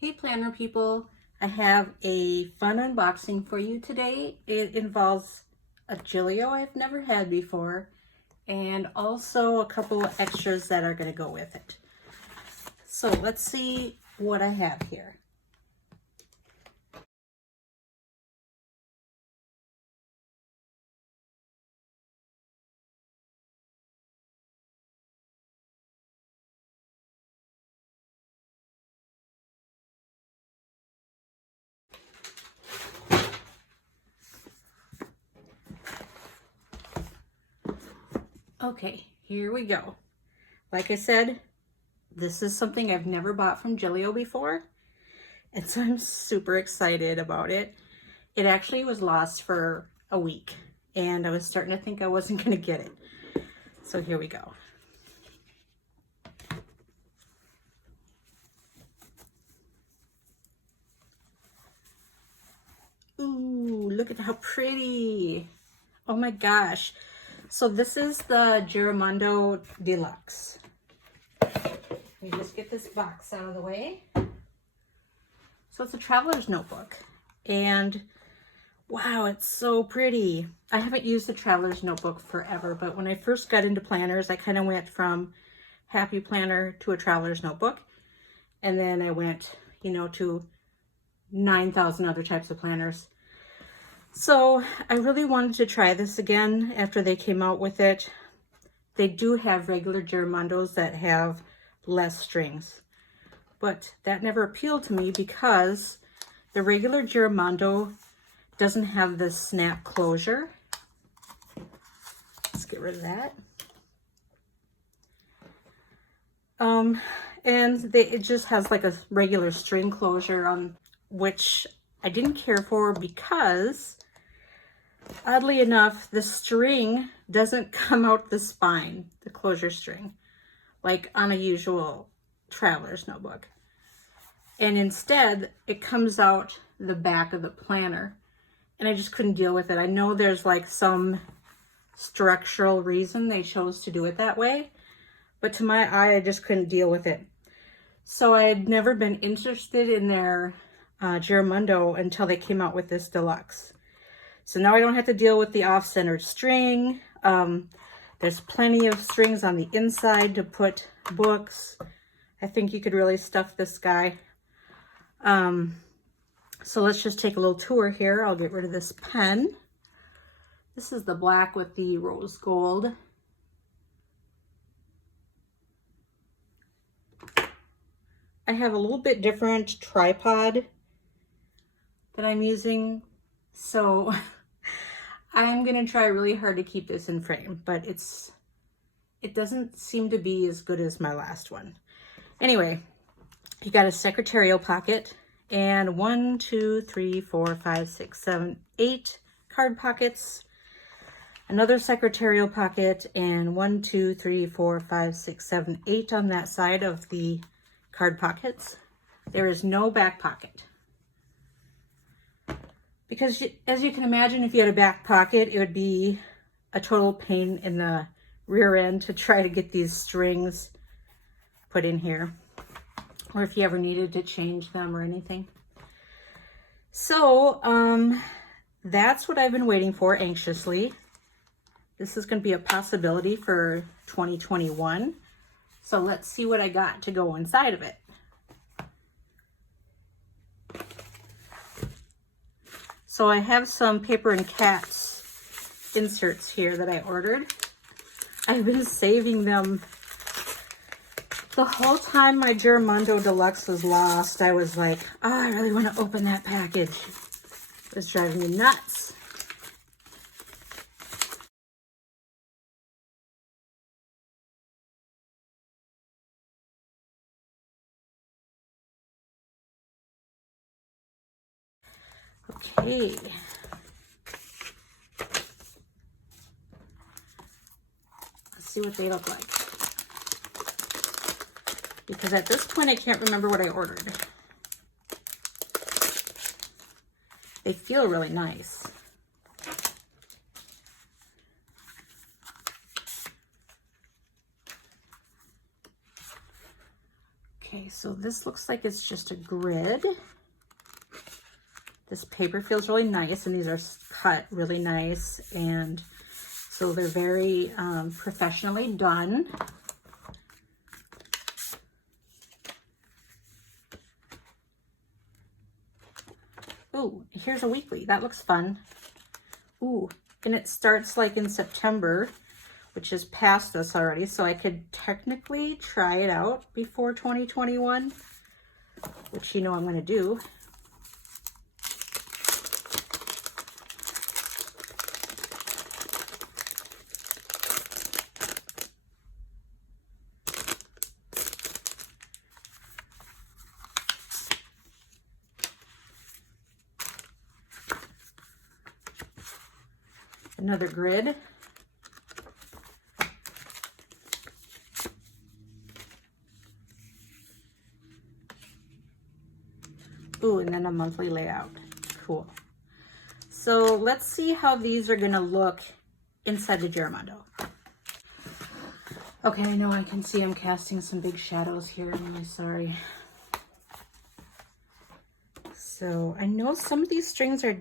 Hey planner people, I have a fun unboxing for you today. It involves a Gillio I've never had before and also a couple of extras that are going to go with it. So let's see what I have here. Okay, here we go. Like I said, this is something I've never bought from Gillio before, and so I'm super excited about it. It actually was lost for a week, and I was starting to think I wasn't going to get it. So here we go. Ooh, look at how pretty. Oh my gosh. So this is the Giramondo Deluxe. Let me just get this box out of the way. So it's a traveler's notebook. And wow, it's so pretty. I haven't used a traveler's notebook forever, but when I first got into planners, I kind of went from Happy Planner to a traveler's notebook. And then I went, to 9,000 other types of planners. So I really wanted to try this again after they came out with it. They do have regular Giramondos that have less strings, but that never appealed to me because the regular Giramondo doesn't have this snap closure. Let's get rid of that. It just has like a regular string closure on which I didn't care for because oddly enough, the string doesn't come out the spine, the closure string, like on a usual traveler's notebook. And instead, it comes out the back of the planner. And I just couldn't deal with it. I know there's like some structural reason they chose to do it that way, but to my eye, I just couldn't deal with it. So I had never been interested in their Giramondo until they came out with this deluxe. So now I don't have to deal with the off-centered string. There's plenty of strings on the inside to put books. I think you could really stuff this guy. So let's just take a little tour here. I'll get rid of this pen. This is the black with the rose gold. I have a little bit different tripod that I'm using. So I'm gonna try really hard to keep this in frame, but it doesn't seem to be as good as my last one. Anyway, you got a secretarial pocket and 1, 2, 3, 4, 5, 6, 7, 8 card pockets. Another secretarial pocket and 1, 2, 3, 4, 5, 6, 7, 8 on that side of the card pockets. There is no back pocket. Because as you can imagine, if you had a back pocket, it would be a total pain in the rear end to try to get these strings put in here, or if you ever needed to change them or anything. So that's what I've been waiting for anxiously. This is going to be a possibility for 2021. So let's see what I got to go inside of it. So I have some paper and cats inserts here that I ordered. I've been saving them. The whole time my Giramondo Deluxe was lost, I was like, oh, I really want to open that package. It was driving me nuts. Okay. Let's see what they look like. Because at this point, I can't remember what I ordered. They feel really nice. Okay, so this looks like it's just a grid. This paper feels really nice, and these are cut really nice, and so they're very professionally done. Oh, here's a weekly. That looks fun. Ooh, and it starts like in September, which is past us already, so I could technically try it out before 2021, which you know I'm going to do. Another grid. Ooh, and then a monthly layout. Cool. So let's see how these are gonna look inside the Giramondo. Okay, I know I can see I'm casting some big shadows here. I'm really sorry. So I know some of these strings are,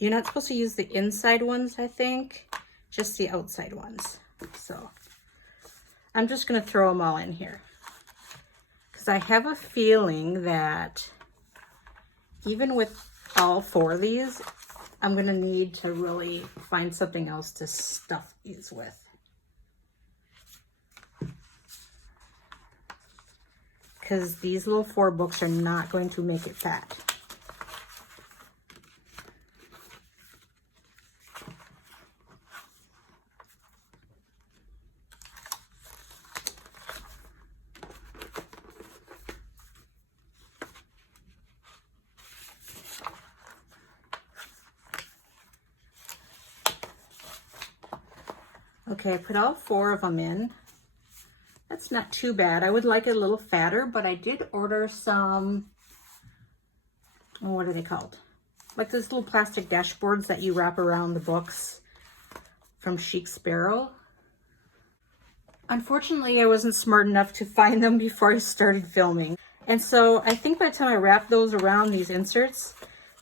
you're not supposed to use the inside ones, I think, just the outside ones. So I'm just gonna throw them all in here, because I have a feeling that even with all 4 of these, I'm gonna need to really find something else to stuff these with. Because these little 4 books are not going to make it fat. Okay, I put all 4 of them in. That's not too bad. I would like it a little fatter, but I did order some, oh, what are they called? Like those little plastic dashboards that you wrap around the books from Chic Sparrow. Unfortunately, I wasn't smart enough to find them before I started filming. And so I think by the time I wrap those around these inserts,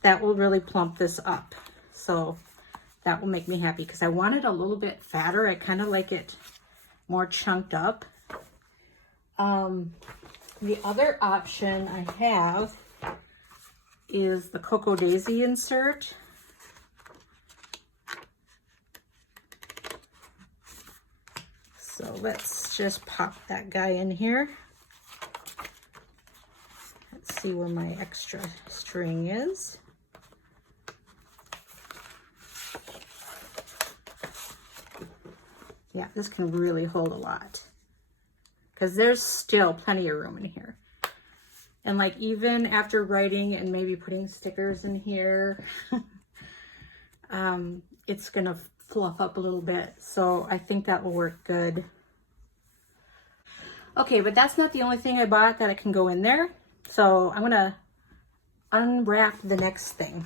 that will really plump this up. So that will make me happy, because I want it a little bit fatter. I kind of like it more chunked up. The other option I have is the Cocoa Daisy insert. So let's just pop that guy in here. Let's see where my extra string is. Yeah, this can really hold a lot, because there's still plenty of room in here. And like, even after writing and maybe putting stickers in here, it's gonna fluff up a little bit. So I think that will work good. Okay, but that's not the only thing I bought that can go in there. So I'm gonna unwrap the next thing.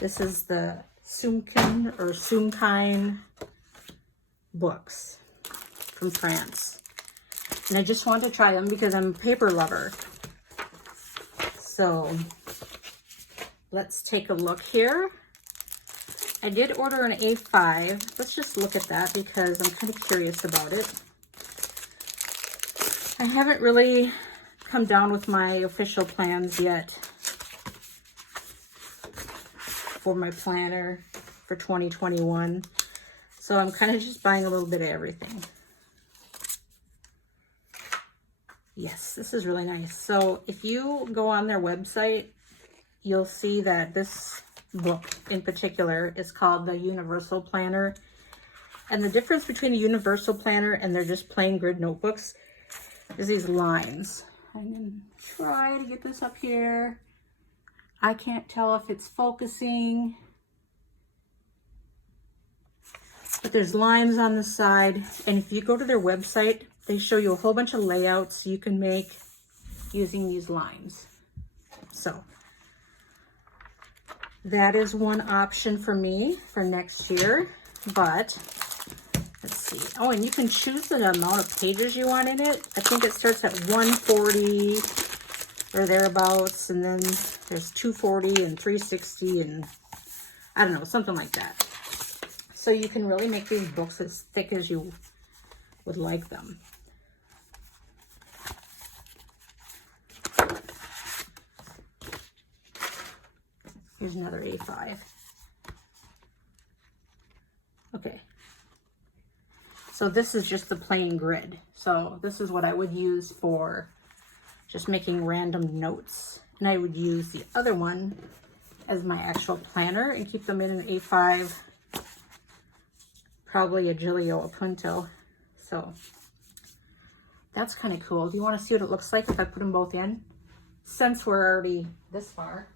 This is the Soumkine or Soumkine books from France. And I just wanted to try them because I'm a paper lover. So let's take a look here. I did order an A5. Let's just look at that because I'm kind of curious about it. I haven't really come down with my official plans yet for my planner for 2021. So I'm kind of just buying a little bit of everything. Yes, this is really nice. So if you go on their website, you'll see that this book in particular is called the Universal Planner. And the difference between a Universal Planner and they're just plain grid notebooks is these lines. I'm gonna try to get this up here. I can't tell if it's focusing, but there's lines on the side. And if you go to their website, they show you a whole bunch of layouts you can make using these lines. So that is one option for me for next year. But let's see. Oh, and you can choose the amount of pages you want in it. I think it starts at 140 or thereabouts, and then there's 240 and 360 and I don't know, something like that. So you can really make these books as thick as you would like them. Here's another A5. Okay. So this is just the plain grid. So this is what I would use for just making random notes. And I would use the other one as my actual planner and keep them in an A5, probably a Gillio Appunto. So that's kind of cool. Do you want to see what it looks like if I put them both in? Since we're already this far.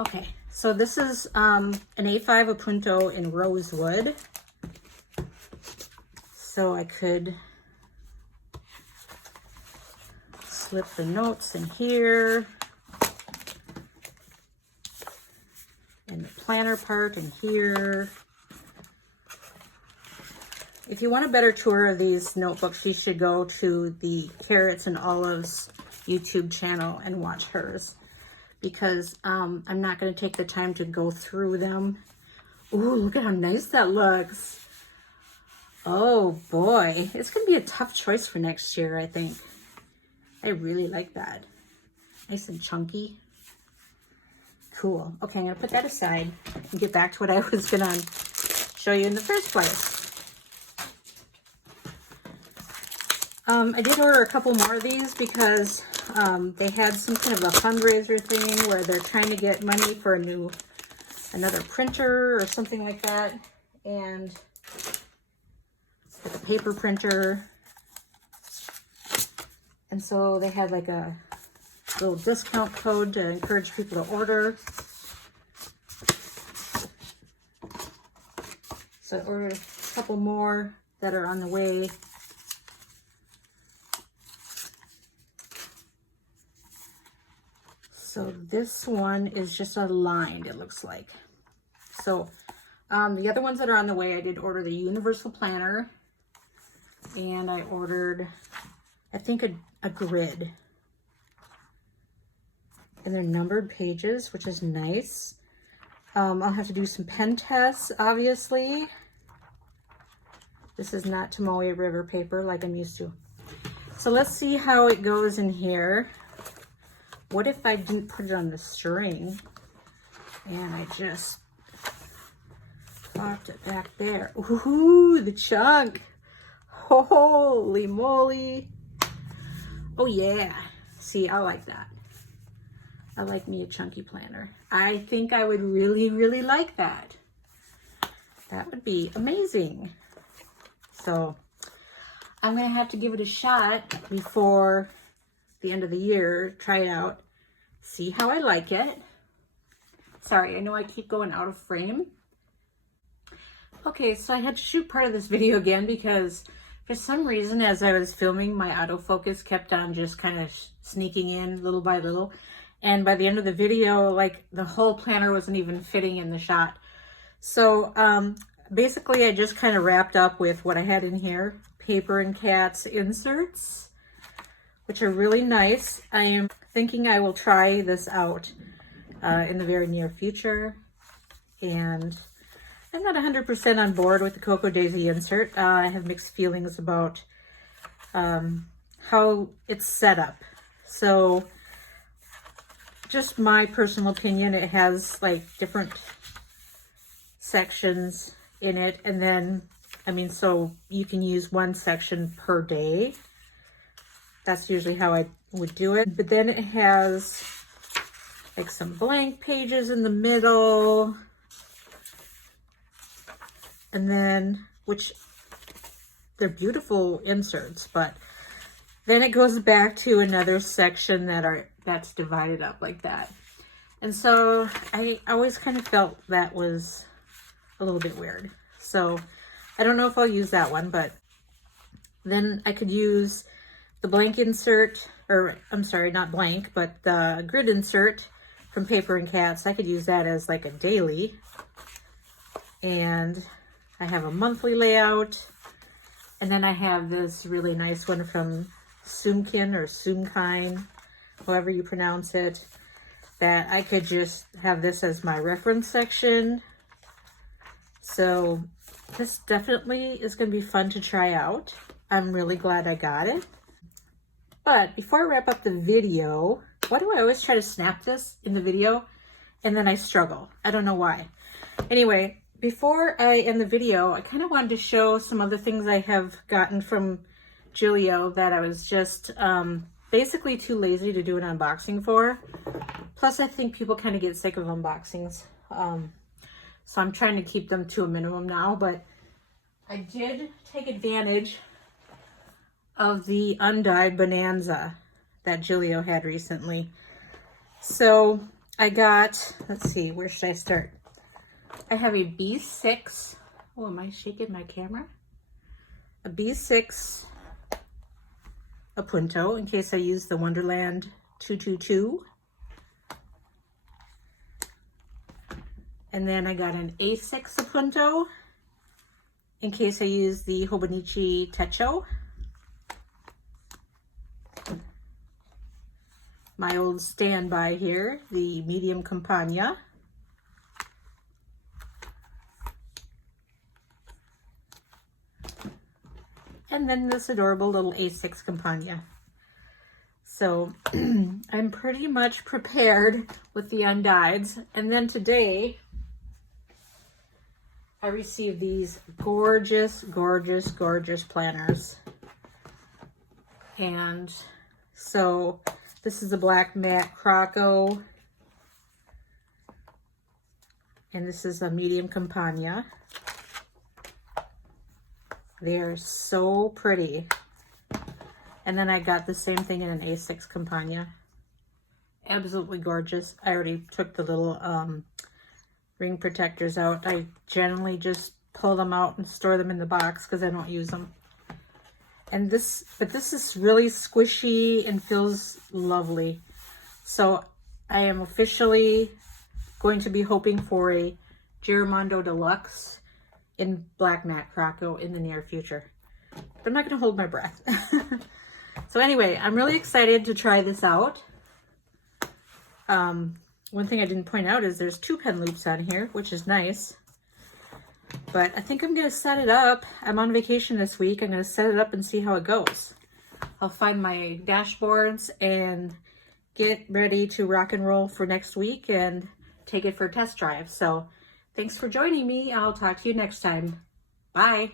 Okay, so this is an A5 Appunto in rosewood. So I could slip the notes in here and the planner part in here. If you want a better tour of these notebooks, you should go to the Carrots and Olives YouTube channel and watch hers, because I'm not going to take the time to go through them. Ooh, look at how nice that looks. Oh boy, it's going to be a tough choice for next year, I think. I really like that. Nice and chunky. Cool. Okay, I'm going to put that aside and get back to what I was going to show you in the first place. I did order a couple more of these because they had some kind of a fundraiser thing where they're trying to get money for another printer or something like that. And like a paper printer. And so they had like a little discount code to encourage people to order. So I ordered a couple more that are on the way. So this one is just aligned, it looks like. So the other ones that are on the way, I did order the Universal Planner. And I ordered, I think, a grid. And they're numbered pages, which is nice. I'll have to do some pen tests, obviously. This is not Tomoe River paper like I'm used to. So let's see how it goes in here. What if I didn't put it on the string and I just popped it back there? Ooh, the chunk. Holy moly. Oh yeah. See, I like that. I like me a chunky planner. I think I would really, really like that. That would be amazing. So I'm going to have to give it a shot before the end of the year. Try it out. See how I like it. Sorry, I know I keep going out of frame. Okay, so I had to shoot part of this video again because for some reason, as I was filming, my autofocus kept on just kind of sneaking in little by little. And by the end of the video, like the whole planner wasn't even fitting in the shot. So basically I just kind of wrapped up with what I had in here. Paper and Cats inserts, which are really nice. I am thinking I will try this out in the very near future. And I'm not 100% on board with the Cocoa Daisy insert. I have mixed feelings about how it's set up. So just my personal opinion, it has like different sections in it. And then, I mean, so you can use one section per day. That's usually how I would do it. But then it has like some blank pages in the middle. And then, which they're beautiful inserts, but then it goes back to another section that's divided up like that. And so I always kind of felt that was a little bit weird. So I don't know if I'll use that one, but then I could use the blank insert, or I'm sorry, not blank, but the grid insert from Paper and Cats. I could use that as like a daily. And I have a monthly layout. And then I have this really nice one from Soumkine or Soumkine, however you pronounce it, that I could just have this as my reference section. So this definitely is going to be fun to try out. I'm really glad I got it. But before I wrap up the video, why do I always try to snap this in the video and then I struggle? I don't know why. Anyway, before I end the video, I kind of wanted to show some other things I have gotten from Gillio that I was just basically too lazy to do an unboxing for. Plus, I think people kind of get sick of unboxings. So I'm trying to keep them to a minimum now, but I did take advantage of the undyed bonanza that Gillio had recently. So I got, let's see, where should I start? I have a B6. Oh, am I shaking my camera? A B6 Appunto, in case I use the Wonderland 222. And then I got an A6 Appunto, in case I use the Hobonichi Techo. My old standby here, the medium Campagna. And then this adorable little A6 Campagna. So I'm pretty much prepared with the undyeds. And then today I received these gorgeous, gorgeous, gorgeous planners. And so this is a black matte Croco. And this is a medium Campagna. They're so pretty. And then I got the same thing in an A6 Campagna. Absolutely gorgeous. I already took the little ring protectors out. I generally just pull them out and store them in the box because I don't use them. And this is really squishy and feels lovely. So I am officially going to be hoping for a Giramondo Deluxe in black matte Croco in the near future. But I'm not going to hold my breath. So anyway, I'm really excited to try this out. One thing I didn't point out is there's 2 pen loops on here, which is nice. But I think I'm going to set it up. I'm on vacation this week. I'm going to set it up and see how it goes. I'll find my dashboards and get ready to rock and roll for next week and take it for a test drive. So thanks for joining me. I'll talk to you next time. Bye.